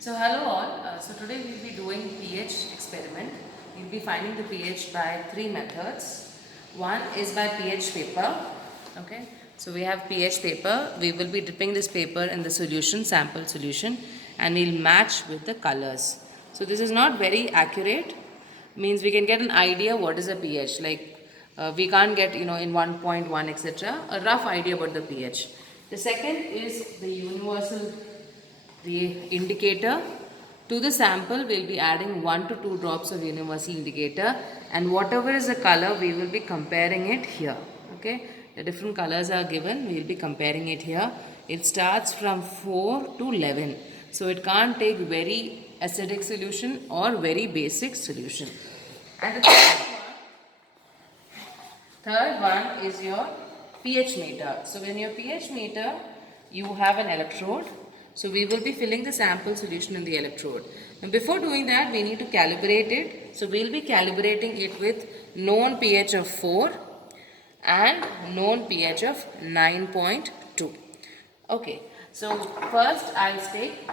So hello all. So today we will be doing pH experiment. We will be finding the pH by three methods. One is by pH paper. Okay. So we have pH paper. We will be dipping this paper in the solution, sample solution, and we'll match with the colors. So this is not very accurate. Means we can get an idea what is a pH. Like we can't get in 1.1 etc. A rough idea about the pH. The second is the universal the indicator. To the sample we will be adding 1 to 2 drops of universal indicator, and whatever is the color we will be comparing it here. Okay, the different colors are given, we will be comparing it here. It starts from 4 to 11, so it can't take very acidic solution or very basic solution. And the third one is your pH meter. So when your pH meter, you have an electrode. So we will be filling the sample solution in the electrode. And before doing that, we need to calibrate it. So we'll be calibrating it with known pH of 4 and known pH of 9.2. Okay, so first I'll take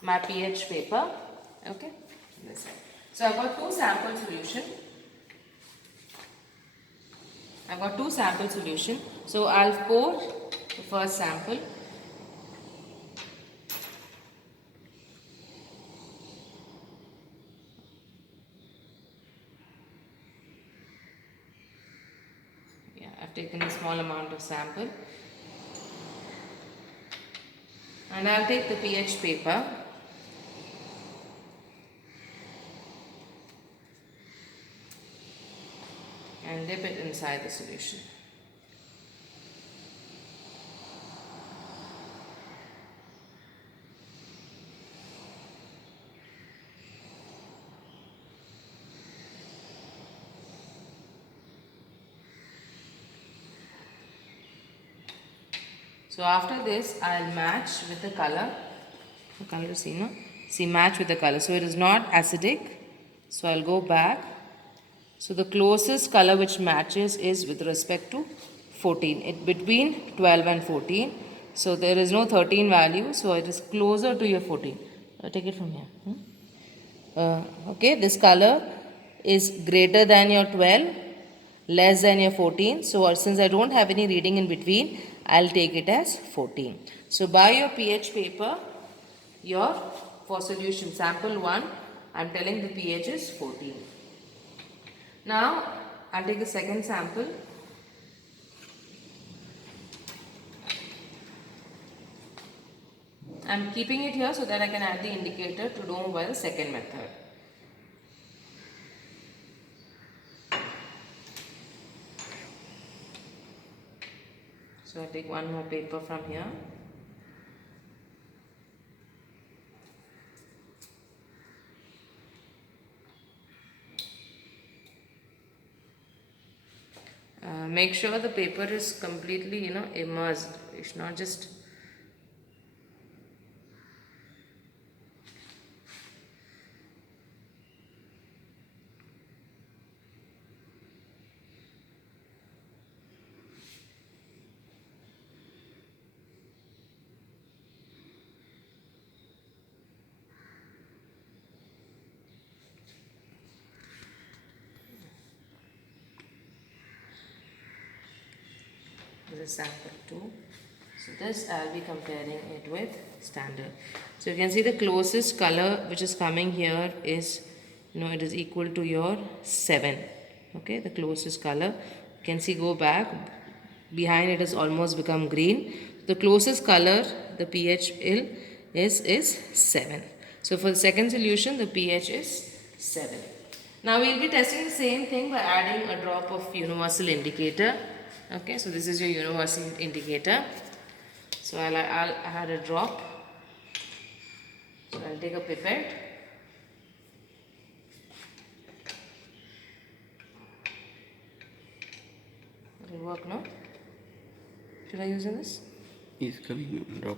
my pH paper. Okay, this side. So I've got two sample solution. I've got two sample solution. So I'll pour the first sample. Yeah, I've taken a small amount of sample. And I'll take the pH paper. And dip it inside the solution. So after this, I'll match with the color. The color you see, no? See, match with the color. So it is not acidic. So I'll go back. So the closest color which matches is with respect to 14. It between 12 and 14. So there is no 13 value. So it is closer to your 14. Take it from here. Okay, this color is greater than your 12, less than your 14. So since I don't have any reading in between, I'll take it as 14. So by your pH paper, your for solution sample 1, I'm telling the pH is 14. Now I'll take the second sample. I'm keeping it here so that I can add the indicator to know by the second method. So I take one more paper from here. Make sure the paper is completely immersed. It's not just this is sample 2. So this I'll be comparing it with standard. So you can see the closest color which is coming here is it is equal to your 7. Okay, the closest color. You can see, go back, behind it has almost become green. The closest color, the pH is 7. So for the second solution, the pH is 7. Now we will be testing the same thing by adding a drop of universal indicator. Okay, so this is your universal indicator. So I'll add a drop. So I'll take a pipette. It will work now. Should I use this? He's coming, drop.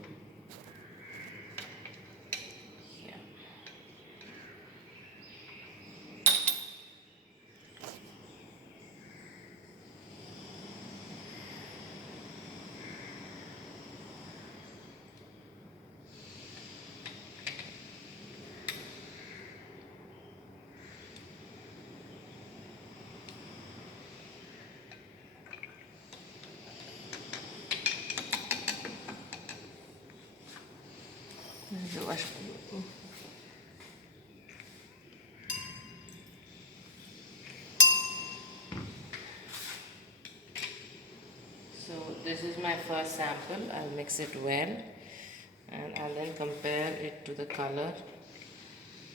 Yeah. to wash. So this is my first sample. I'll mix it well and I'll then compare it to the color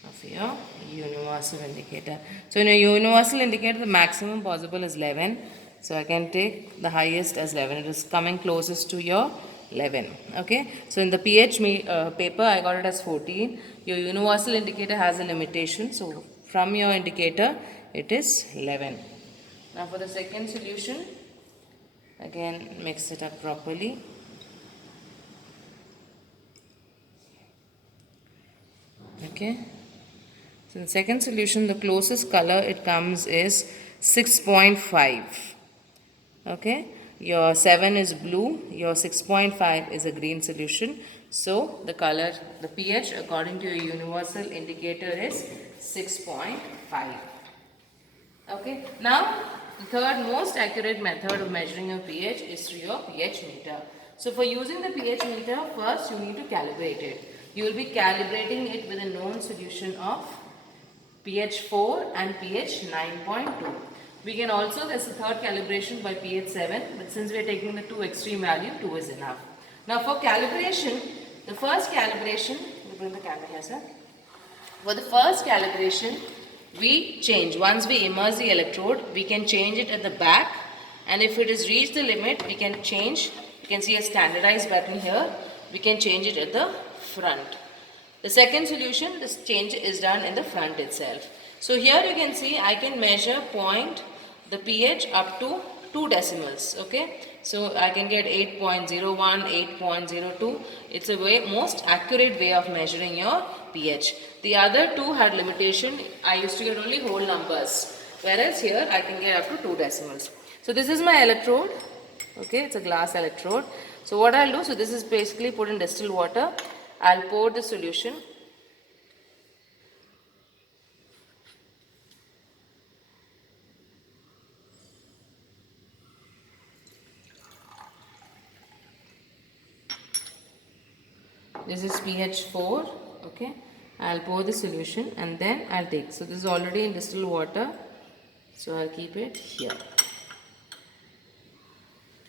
of your universal indicator. So in a universal indicator, the maximum possible is 11. So I can take the highest as 11. It is coming closest to your 11. Okay. So in the pH paper, I got it as 14. Your universal indicator has a limitation. So from your indicator, it is 11. Now for the second solution, again mix it up properly. Okay. So the second solution, the closest color it comes is 6.5. Okay. Your 7 is blue, your 6.5 is a green solution. So the color, the pH according to your universal indicator is 6.5. Okay. Now the third most accurate method of measuring your pH is through your pH meter. So for using the pH meter, first you need to calibrate it. You will be calibrating it with a known solution of pH 4 and pH 9.2. We can also, there's a third calibration by pH 7, but since we are taking the two extreme value, 2 is enough. Now for calibration, the first calibration, we bring the camera here, sir. For the first calibration, we change. Once we immerse the electrode, we can change it at the back, and if it has reached the limit, we can change. You can see a standardized button here. We can change it at the front. The second solution, this change is done in the front itself. So here you can see I can measure the pH up to 2 decimals. Okay, so I can get 8.01, 8.02. It's a most accurate way of measuring your pH. The other two had limitation. I used to get only whole numbers, whereas here I can get up to 2 decimals. So this is my electrode. Okay, it's a glass electrode. So what I'll do, so this is basically put in distilled water. I'll pour the solution. This is pH 4. Okay, I'll pour the solution and then I'll take. So this is already in distilled water. So I'll keep it here.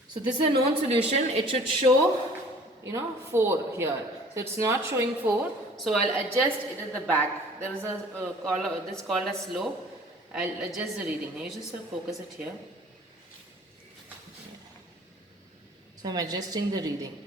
So this is a known solution. It should show, 4 here. So it's not showing 4. So I'll adjust it at the back. There is a color, this called as slope. I'll adjust the reading. You just focus it here. So I'm adjusting the reading.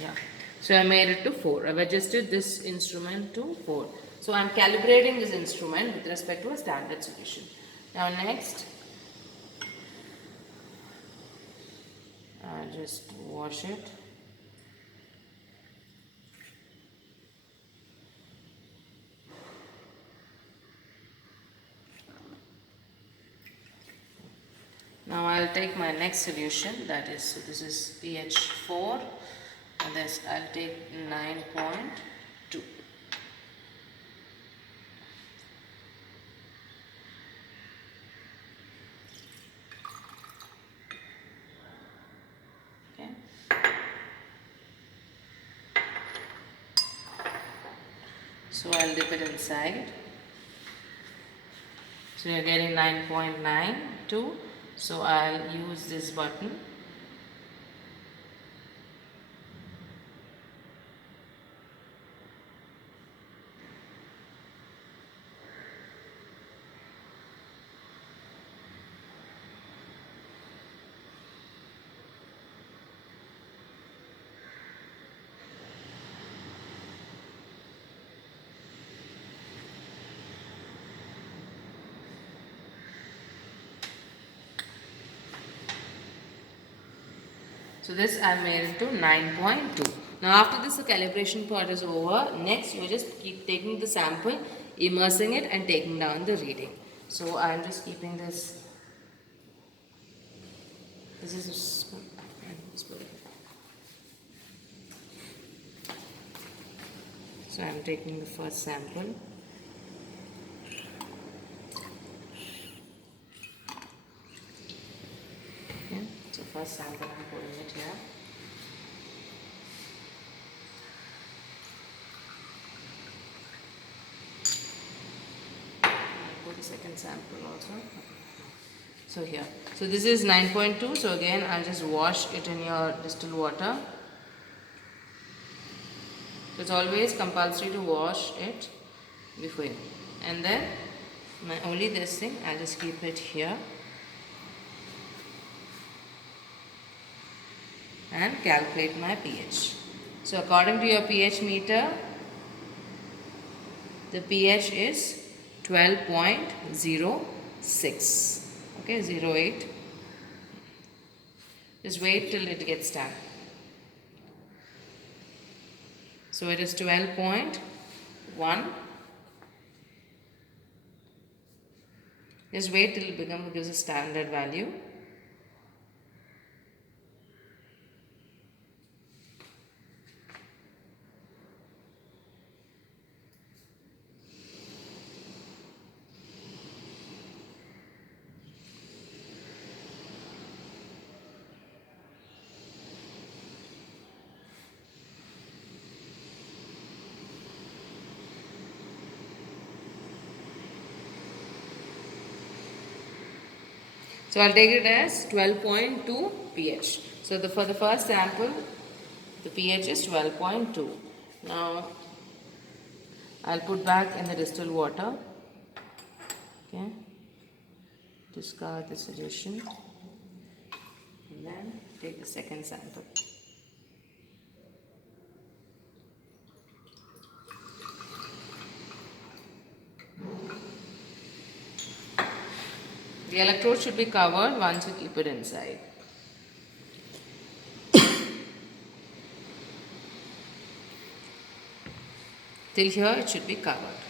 Yeah. So I made it to 4. I've adjusted this instrument to 4. So I'm calibrating this instrument with respect to a standard solution. Now next, I'll just wash it. Now I'll take my next solution, that is, so this is pH 4. And this I'll take 9.2. Okay. So I'll dip it inside. So you're getting 9.92. So I'll use this button. So this I made it to 9.2. Now after this the calibration part is over. Next you just keep taking the sample, immersing it and taking down the reading. So I am just keeping this. This is a spoon. So I am taking the first sample. Okay, so first sample I am putting it here. I'll put the second sample also. So here, so this is 9.2. So again I'll just wash it in your distilled water. So it's always compulsory to wash it before you. And then only this thing, I'll just keep it here and calculate my pH. So according to your pH meter, the pH is 12.06. Okay, 08. Just wait till it gets done. So it is 12.1. Just wait till it gives a standard value. So I'll take it as 12.2 pH. So for the first sample, the pH is 12.2. Now I'll put back in the distilled water. Okay. Discard the solution. And then take the second sample. The electrode should be covered once you keep it inside. Till here it should be covered.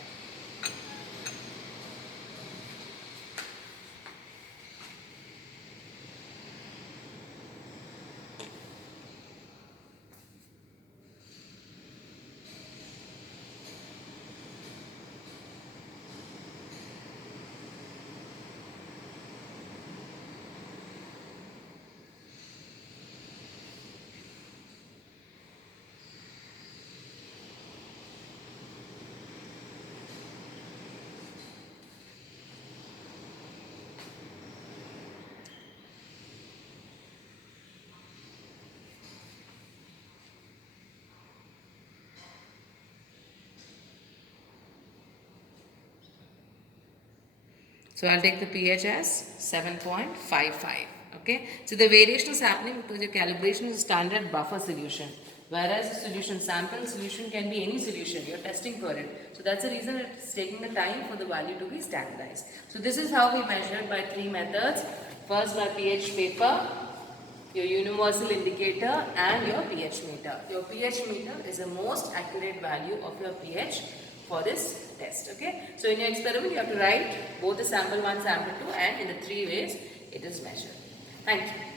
So I'll take the pH as 7.55. Okay. So the variation is happening because your calibration is a standard buffer solution. Whereas the solution, sample solution can be any solution. You're testing for it. So that's the reason it's taking the time for the value to be standardized. So this is how we measured by three methods. First by pH paper, your universal indicator and your pH meter. Your pH meter is the most accurate value of your pH for this test. Okay. So in your experiment you have to write both the sample 1, sample 2 and in the three ways it is measured. Thank you.